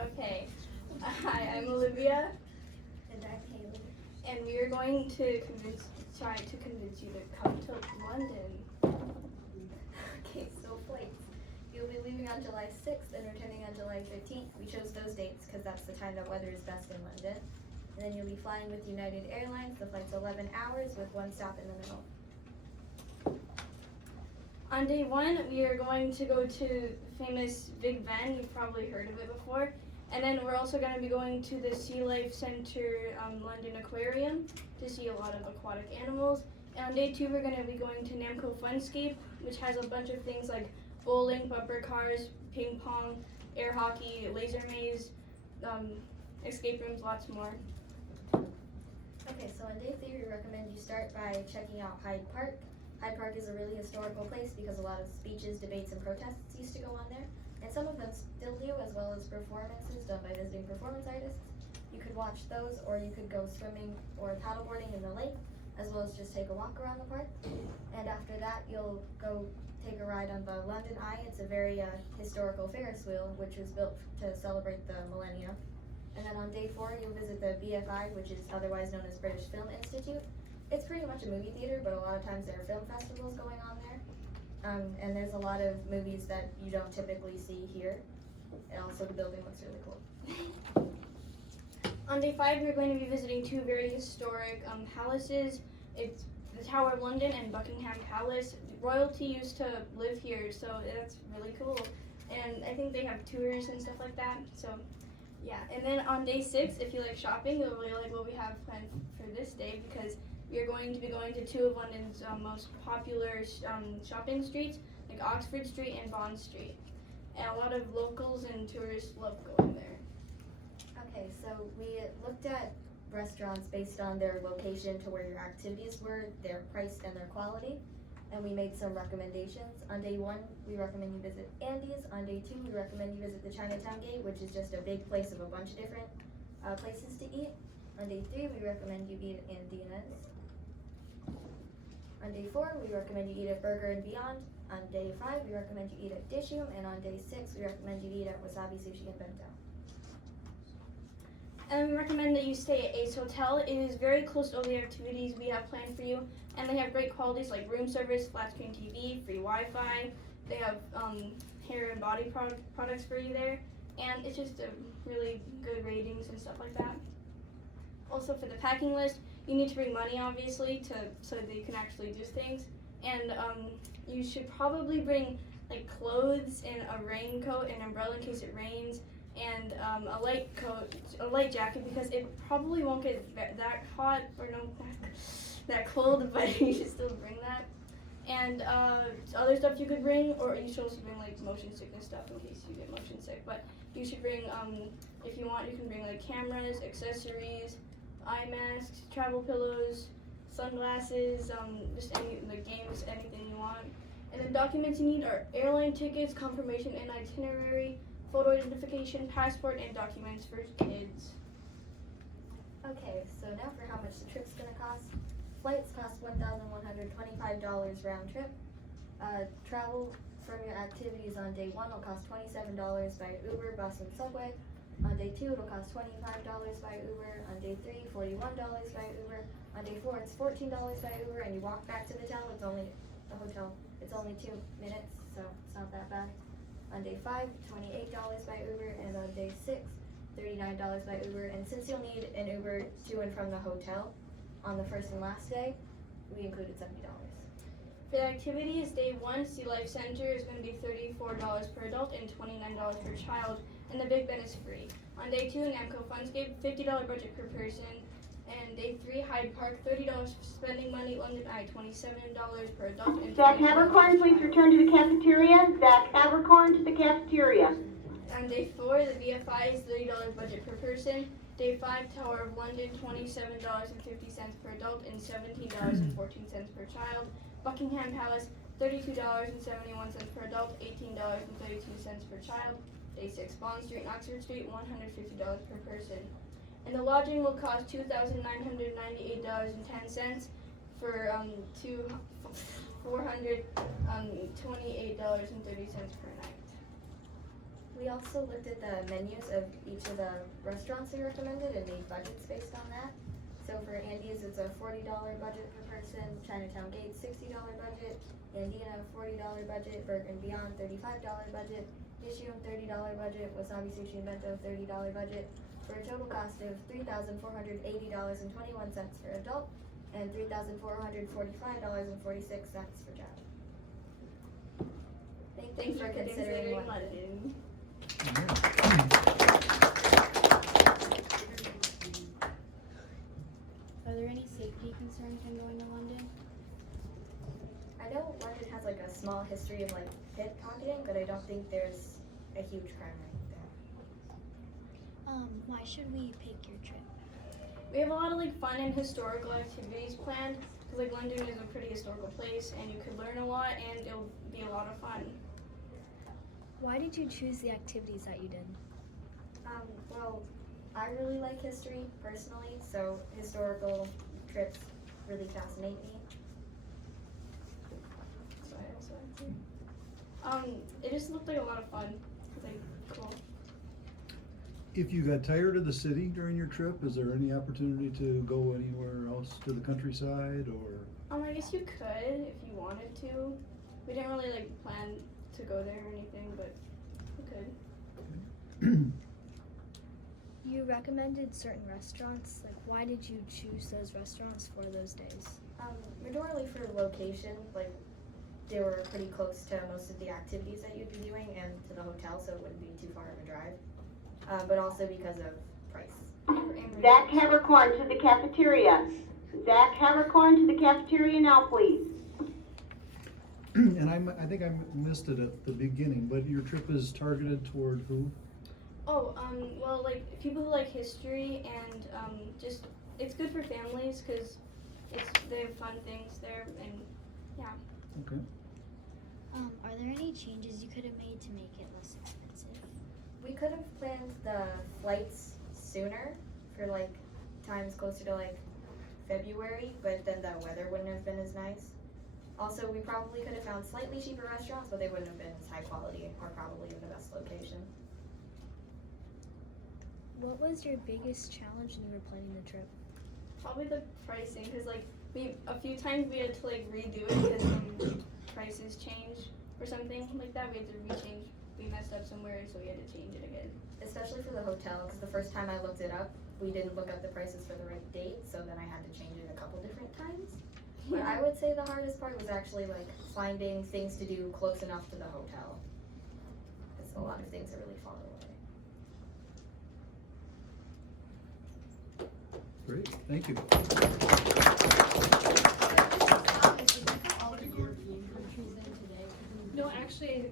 Okay. Hi, I'm Olivia, And I'm Haley. and we are going to try to convince you to come to London. Okay, so flights. You'll be leaving on July 6th and returning on July 13th. We chose those dates because that's the time that weather is best in London. And then you'll be flying with United Airlines. The flight's 11 hours with one stop in the middle. On day one, we are going to go to famous Big Ben. You've probably heard of it before. And then we're also going to be going to the Sea Life Centre London Aquarium to see a lot of aquatic animals. And on day two, we're going to be going to Namco Funscape, which has a bunch of things like bowling, bumper cars, ping pong, air hockey, laser maze, escape rooms, lots more. Okay, so on day 3, we recommend you start by checking out Hyde Park. Hyde Park is a really historical place because a lot of speeches, debates, and protests used to go on there. And some of them still do, as well as performances done by visiting performance artists. You could watch those, or you could go swimming or paddleboarding in the lake, as well as just take a walk around the park. And after that, you'll go take a ride on the London Eye. It's a very historical Ferris wheel, which was built to celebrate the millennium. And then on day 4, you'll visit the BFI, which is otherwise known as British Film Institute. It's pretty much a movie theater, but a lot of times there are film festivals going on there. And there's a lot of movies that you don't typically see here. And also the building looks really cool. On day 5, we're going to be visiting two very historic palaces. It's the Tower of London and Buckingham Palace. Royalty used to live here, so that's really cool. And I think they have tours and stuff like that. So yeah, and then on day 6, if you like shopping, you'll really like what we have planned for this day because we are going to be going to two of London's most popular shopping streets, like Oxford Street and Bond Street. And a lot of locals and tourists love going there. Okay, so we looked at restaurants based on their location to where your activities were, their price, and their quality. And we made some recommendations. On day 1, we recommend you visit Andy's. On day 2, we recommend you visit the Chinatown Gate, which is just a big place of a bunch of different places to eat. On day 3, we recommend you eat at Andina's. On day 4, we recommend you eat at Burger and Beyond. On day 5, we recommend you eat at Dishium. And on day 6, we recommend you eat at Wasabi Sushi and Bento. And we recommend that you stay at Ace Hotel. It is very close to all the activities we have planned for you. And they have great qualities like room service, flat screen TV, free Wi-Fi. They have hair and body products for you there. And it's just a really good ratings and stuff like that. Also for the packing list, you need to bring money obviously so that you can actually do things. And you should probably bring like clothes and a raincoat and umbrella in case it rains. And a light jacket because it probably won't get that hot or that cold, but you should still bring that. And other stuff you could bring, or you should also bring like motion sickness stuff in case you get motion sick. But you should bring, if you want, you can bring like cameras, accessories, eye masks, travel pillows, sunglasses, just any like games, anything you want. And the documents you need are airline tickets, confirmation and itinerary, photo identification, passport, and documents for kids. Okay, so now for how much the trip's gonna cost. Flights cost $1,125 round trip. Travel from your activities on day 1 will cost $27 by Uber, bus, and subway. On day 2, it'll cost $25 by Uber. On day 3, $41 by Uber. On day 4, it's $14 by Uber, and you walk back to the hotel. It's only 2 minutes, so it's not that bad. On day 5, $28 by Uber, and on day 6, $39 by Uber. And since you'll need an Uber to and from the hotel on the first and last day, we included $70. For the activities, day 1, Sea Life Center is going to be $34 per adult and $29 per child, and the Big Ben is free. On day 2, Namco Funscape, $50 budget per person. And day 3, Hyde Park, $30 spending money. London Eye, $27 per adult. And Zach Habercorn, please return to the cafeteria. Zach Habercorn to the cafeteria. On day 4, the BFI is $30 budget per person. Day 5, Tower of London, $27.50 per adult and $17.14 per child. Buckingham Palace, $32.71 per adult, $18.32 per child. Day 6, Bond Street and Oxford Street, $150 per person. And the lodging will cost $2,998.10 for $428.30 per night. We also looked at the menus of each of the restaurants we recommended and made budgets based on that. So for Andy's, it's a $40 budget per person, Chinatown Gate, $60 budget, Andina, $40 budget, Burger and Beyond, $35 budget, Nishiyun, $30 budget, Wasabi Sushi and Bento, $30 budget, for a total cost of $3,480.21 for adult, and $3,445.46 for child. Thank you for considering London. Are there any safety concerns when going to London? I know London has like a small history of like pickpocketing, but I don't think there's a huge crime rate there. Why should we pick your trip? We have a lot of like fun and historical activities planned because like London is a pretty historical place and you could learn a lot and it'll be a lot of fun. Why did you choose the activities that you did? Well, I really like history personally, so historical trips really fascinate me. So I also like to. It just looked like a lot of fun. Like cool. If you got tired of the city during your trip, is there any opportunity to go anywhere else to the countryside or? I guess you could if you wanted to. We didn't really like plan to go there or anything, but we could. You recommended certain restaurants. Like, why did you choose those restaurants for those days? Majorly for location, like they were pretty close to most of the activities that you'd be doing and to the hotel, so it wouldn't be too far of a drive. But also because of price. Zach Havercorn to the cafeteria. Zach Havercorn to the cafeteria now, please. And I think I missed it at the beginning, but your trip is targeted toward who? Oh, well, like people who like history and just it's good for families because they have fun things there and yeah. Okay. Are there any changes you could have made to make it less expensive? We could have planned the flights sooner for like times closer to like February, but then the weather wouldn't have been as nice. Also, we probably could have found slightly cheaper restaurants, but they wouldn't have been as high quality or probably in the best location. What was your biggest challenge when you were planning the trip? Probably the pricing because like a few times we had to like redo it because prices changed or something like that. We had to rechange. We messed up somewhere, so we had to change it again. Especially for the hotel, because the first time I looked it up, we didn't look up the prices for the right date, so then I had to change it a couple different times. But I would say the hardest part was actually like finding things to do close enough to the hotel, because a lot of things are really far away. Great, thank you. No, actually.